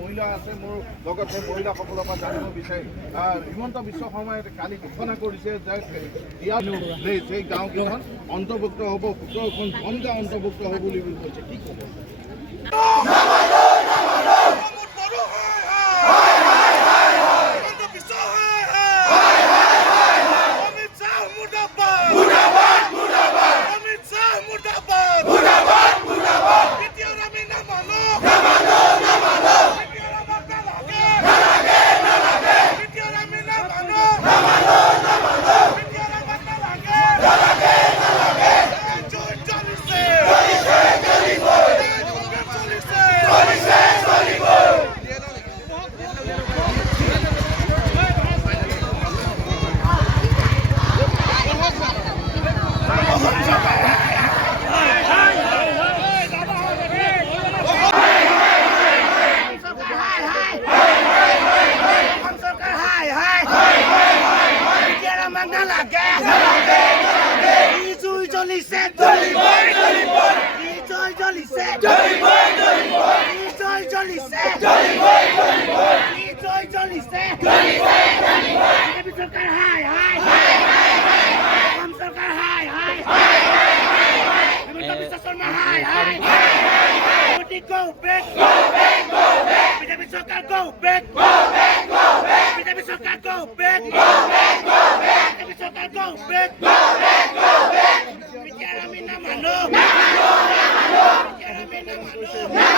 মহিলা আছে মোৰ লগতে মহিলাসকলৰ পৰা জানিব বিচাৰিম হিমন্ত বিশ্ব শৰ্মাই কালি ঘোষণা কৰিছে যে সেই গাঁওকেইখন অন্তৰ্ভুক্ত হ'ব ১৭খন ধন গাঁও অন্তৰ্ভুক্ত হ'ব বুলি কৈছে কি ক'ব Go back.